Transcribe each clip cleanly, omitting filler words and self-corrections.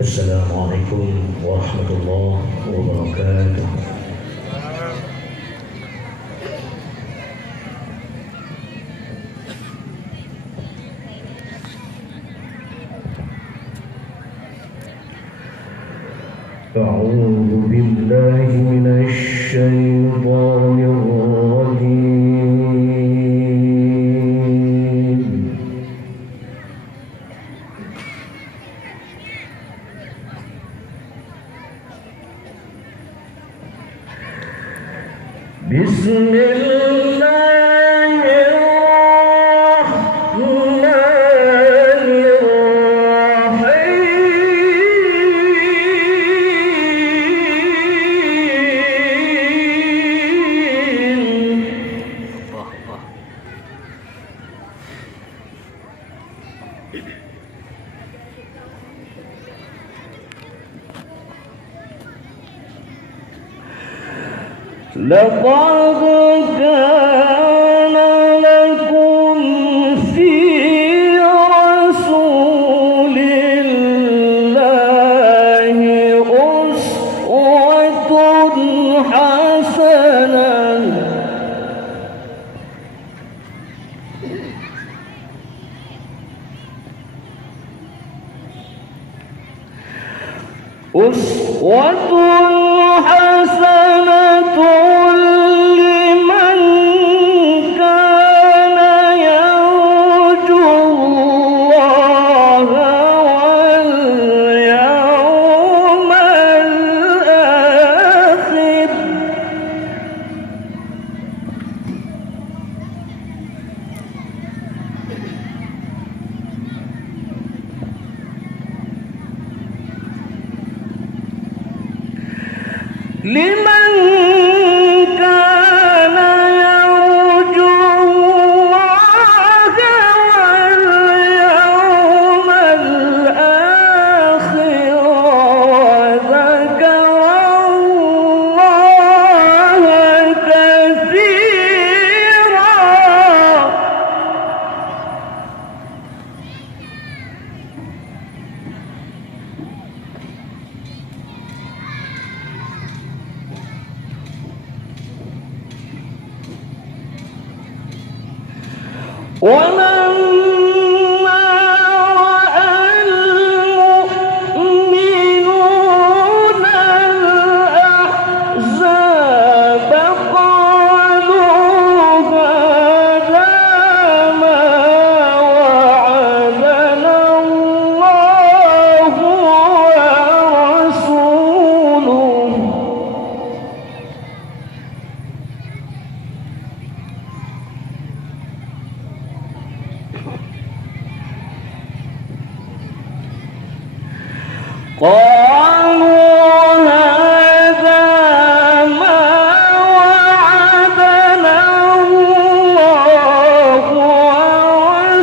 السلام عليكم ورحمة الله وبركاته. أعوذ بالله من الشيطان الرجيم. بسم الله الرحمن لقد كان لكم في رسول الله أسوة حسنة لمن كان يرجو الله واليوم الآخر لمن كان يرجو الله واليوم الآخر وذكر الله كثيرا. ولما رأى المؤمنون الأحزاب قالوا هذا ما وعدنا الله ورسوله قالوا هذا ما وعدنا الله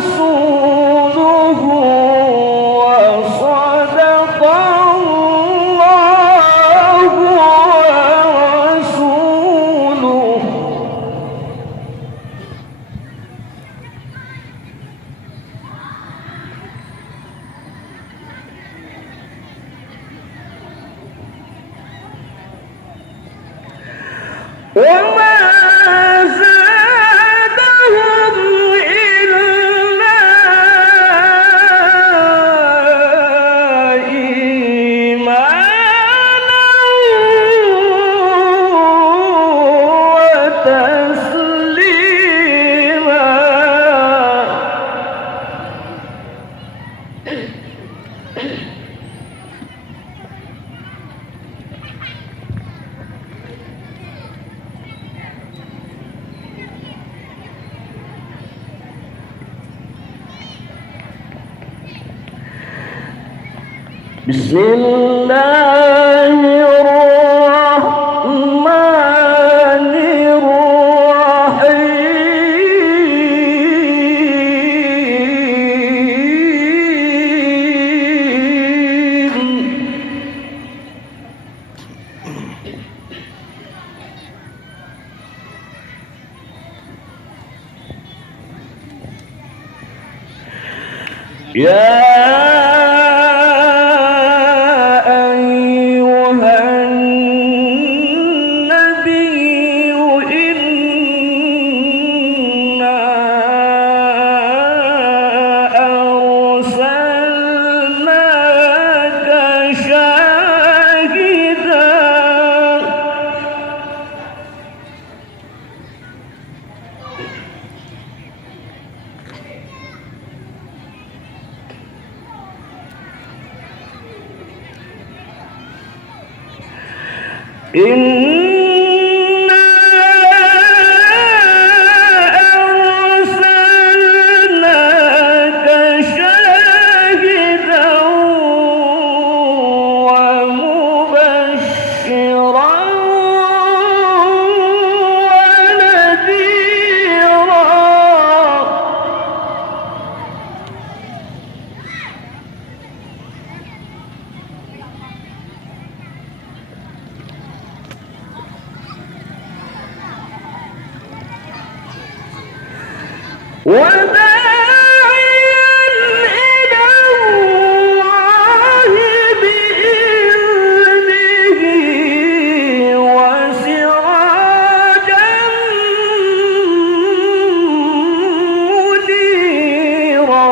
ورسوله وصدق الله ورسوله. وما زادهم إلا إيمانا وتسليما. بسم الله الرحمن الرحيم. يا إنا أرسلناك شاهدا ومبشرا ونذيرا. وداعيا إلى الله بإذنه وسراجا منيرا.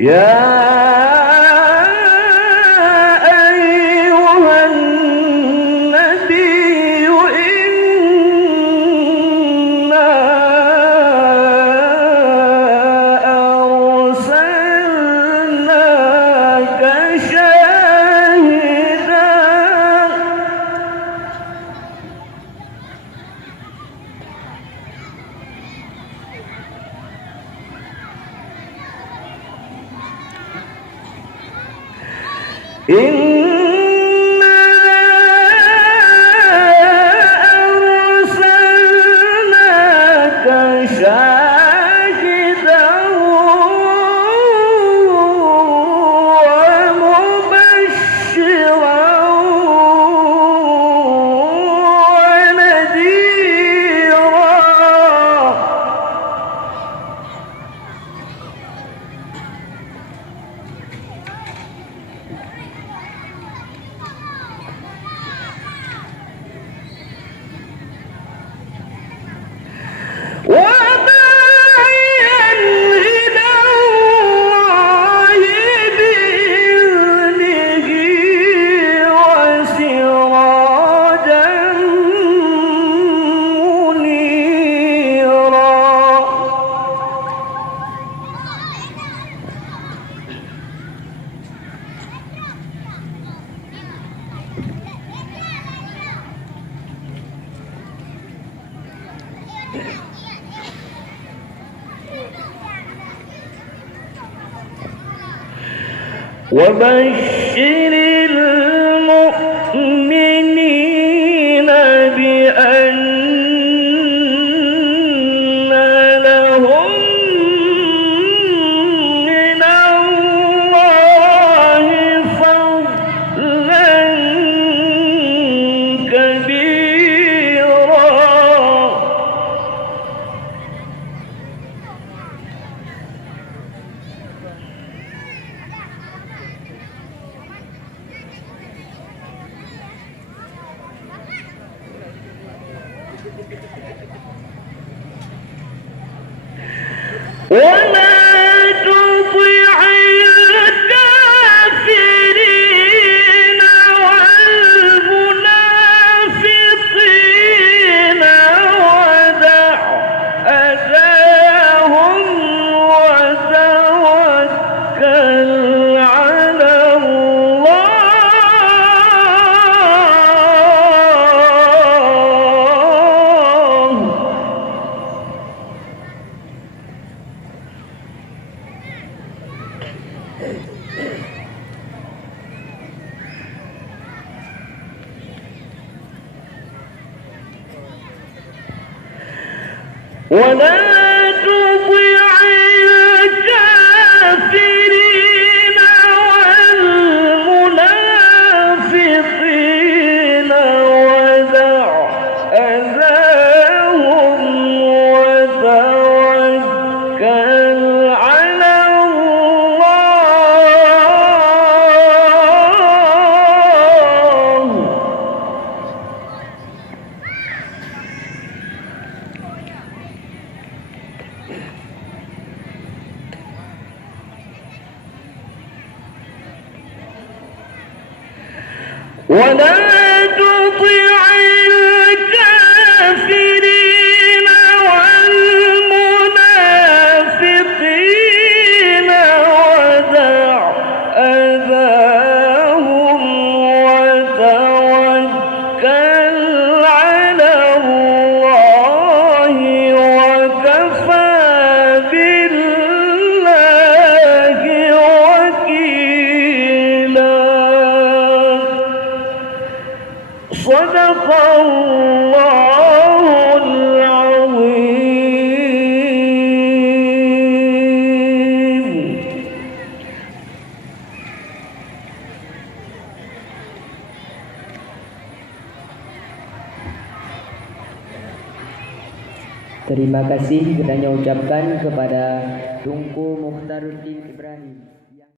يا أيها النبي إنا أرسلناك شاهدا إنا أرسلناك شاهدا ومبشرا ونذيرا. وداعيا إلى الله بإذنه وسراجا منيرا. وبشر المؤمنين بأن لهم من الله فضلا كبيرا. ولا تطع الكافرين والمنافقين ودع أذاهم وتوكل على الله. ولا تطع الكافرين والمنافقين ودع أذاهم وتوكل على الله. ولا تطع الكافرين والمنافقين ودع أذاهم وتوكل على الله وكفى بالله وكيلا. صدق الله العظيم. Terima kasih kita ucapkan kepada Tunku Mukhtaruddin Ibrahim.